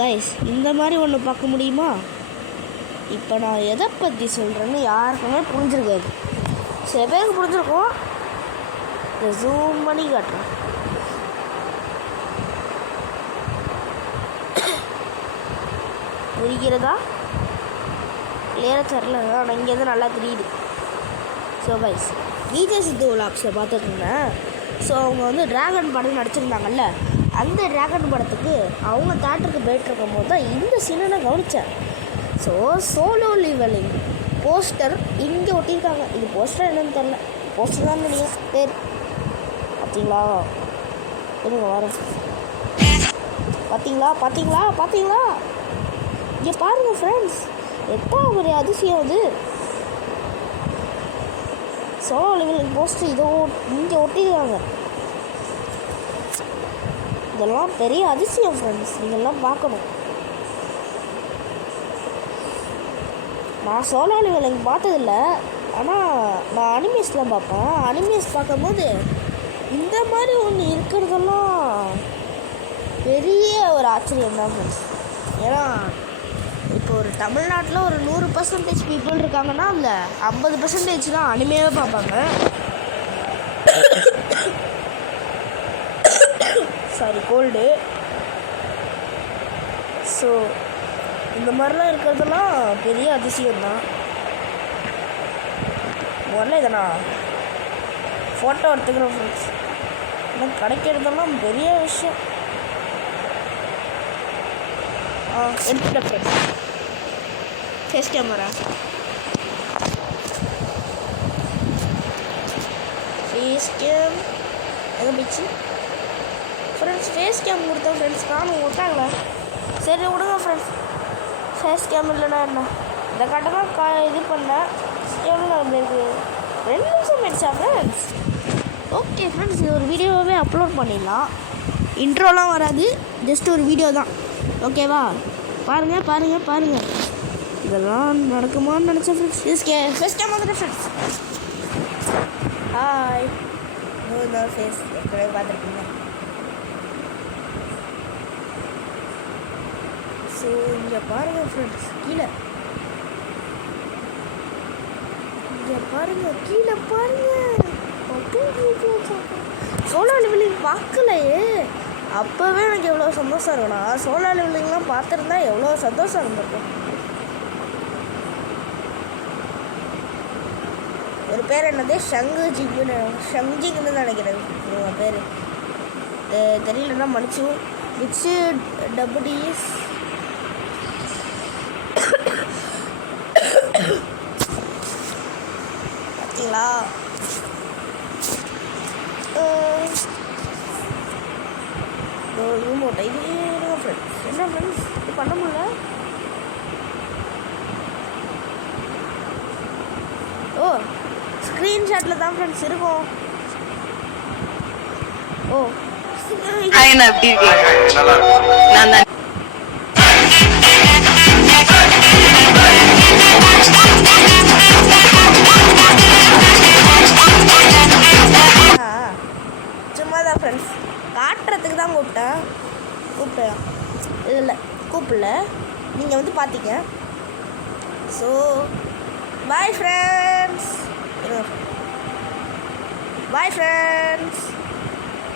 Guys இந்த மாதிரி ஒன்று பார்க்க முடியுமா? இப்போ நான் எதை பற்றி சொல்கிறேன்னு யாருக்குமே புரிஞ்சிருக்காது. சில பேருக்கு புரிஞ்சிருக்கும். இதை ஜூம் பண்ணி காட்டுறேன். புரிகிறதா? கிளியராக தெரில, ஆனால் இங்கேருந்து நல்லா தெரியுது. ஸோ கைஸ் விஜய் சித்து விலாக்ஸை பார்த்துட்டு இருந்தேன். ஸோ அவங்க வந்து டிராகன் படம் நடிச்சிருந்தாங்கல்ல, அந்த டிராகன் படத்துக்கு அவங்க தேட்டருக்கு போயிட்டு இருக்கும் போது தான் இந்த சீனை நான் கவனித்தேன். ஸோ சோலோ லெவலிங் போஸ்டர் இங்கே ஒட்டியிருக்காங்க. இது போஸ்டர் என்னன்னு தெரில, போஸ்டர் தான் நீங்கள் பேர் பார்த்தீங்களா? இருங்க வரோம். பார்த்தீங்களா பார்த்தீங்களா பார்த்தீங்களா? இங்கே பாருங்கள் ஃப்ரெண்ட்ஸ், எத்தனை ஒரு அதிசயம் அது. சோலோ லெவலிங் போஸ்டர் இதோ இங்கே ஒட்டியிருக்காங்க. இதெல்லாம் பெரிய அதிசயம் ஃப்ரெண்ட்ஸ், நீங்கள்லாம் பார்க்கணும். நான் சோலோ லெவலிங் பார்த்ததில்ல, ஆனால் நான் அனிமேஸ்லாம் பார்ப்பேன். அனிமேஸ் பார்க்கும்போது இந்த மாதிரி ஒன்று இருக்கிறதெல்லாம் பெரிய ஒரு ஆச்சரியம் தான் ஃப்ரெண்ட்ஸ். ஏன்னா இப்போ ஒரு தமிழ்நாட்டில் ஒரு 100% பீப்புள் இருக்காங்கன்னா அதில் 50% தான் அனிமேவே பார்ப்பாங்க. Sorry, gold. ஸோ இந்த மாதிரிலாம் இருக்கிறதெல்லாம் பெரிய அதிசயம்தான். முதல்ல இதை நான் ஃபோட்டோ எடுத்துக்கிறேன் ஃப்ரெண்ட்ஸ். எனக்கு கிடைக்கிறதெல்லாம் பெரிய விஷயம். எடுத்துட்டேன் ஃப்ரெண்ட்ஸ். ஃபேஸ் கேமரா எங்கே போயிடுச்சு ஃப்ரெண்ட்ஸ்? ஃபேஸ் கேம் கொடுத்தேன் ஃப்ரெண்ட்ஸ், காணும் விட்டாங்களா? சரி விடுங்க ஃப்ரெண்ட்ஸ். ஃபேஸ் கேம் இல்லைன்னா என்ன, இந்த கட்டமாக இது பண்ணேன். எவ்வளோ இருக்குது? 2 நிமிஷம் ஆயிடுச்சா ஃப்ரெண்ட்ஸ்? ஓகே ஃப்ரெண்ட்ஸ், இது ஒரு வீடியோவே அப்லோட் பண்ணிடலாம். இன்ட்ரோலாம் வராது, ஜஸ்ட் ஒரு வீடியோ தான். ஓகேவா? பாருங்கள் பாருங்கள் பாருங்கள், இதெல்லாம் நடக்குமான்னு நினச்சேன் ஃப்ரெண்ட்ஸ். ஃபேஸ் கேம் வந்துட்டு ஃப்ரெண்ட்ஸ். ஹாய், இன்னொரு ஃபேஸ் ஏற்கனவே பார்த்துருக்கீங்க. ஸோ இங்கே பாருங்கள் ஃப்ரெண்ட்ஸ், கீழே இங்கே பாருங்கள், கீழே பாருங்கள். சோலோ லெவலிங் பார்க்கலையே, அப்போவே எனக்கு எவ்வளோ சந்தோஷம் இருக்கும்னா, சோலோ லெவலிங்லாம் பார்த்துருந்தா எவ்வளோ சந்தோஷம் இருந்திருக்கும். ஒரு பேர் என்னது, ஷங்ஜிங்னு நினைக்கிறேன் உங்கள் பேர். தெரியலன்னா மன்னிச்சு. விச்சு டபிள்யூஎஸ் பார்த்தீங்களா? ரூமோட்டை இது ஃப்ரெண்ட்ஸ். என்ன ஃப்ரெண்ட்ஸ் இது பண்ண முடியல? ஓ, ஸ்க்ரீன்ஷாட்டில் தான் ஃப்ரெண்ட்ஸ் இருக்கும். ஓ என்ன எப்படி இருக்கீங்க? நான் தான் சும்மா தான் ஃப்ரெண்ட்ஸ், காட்டுறதுக்கு தான் கூப்பிட்டேன். இல்லை கூப்பிடல, நீங்கள் வந்து பார்த்தீங்க. So bye friends. Bye friends.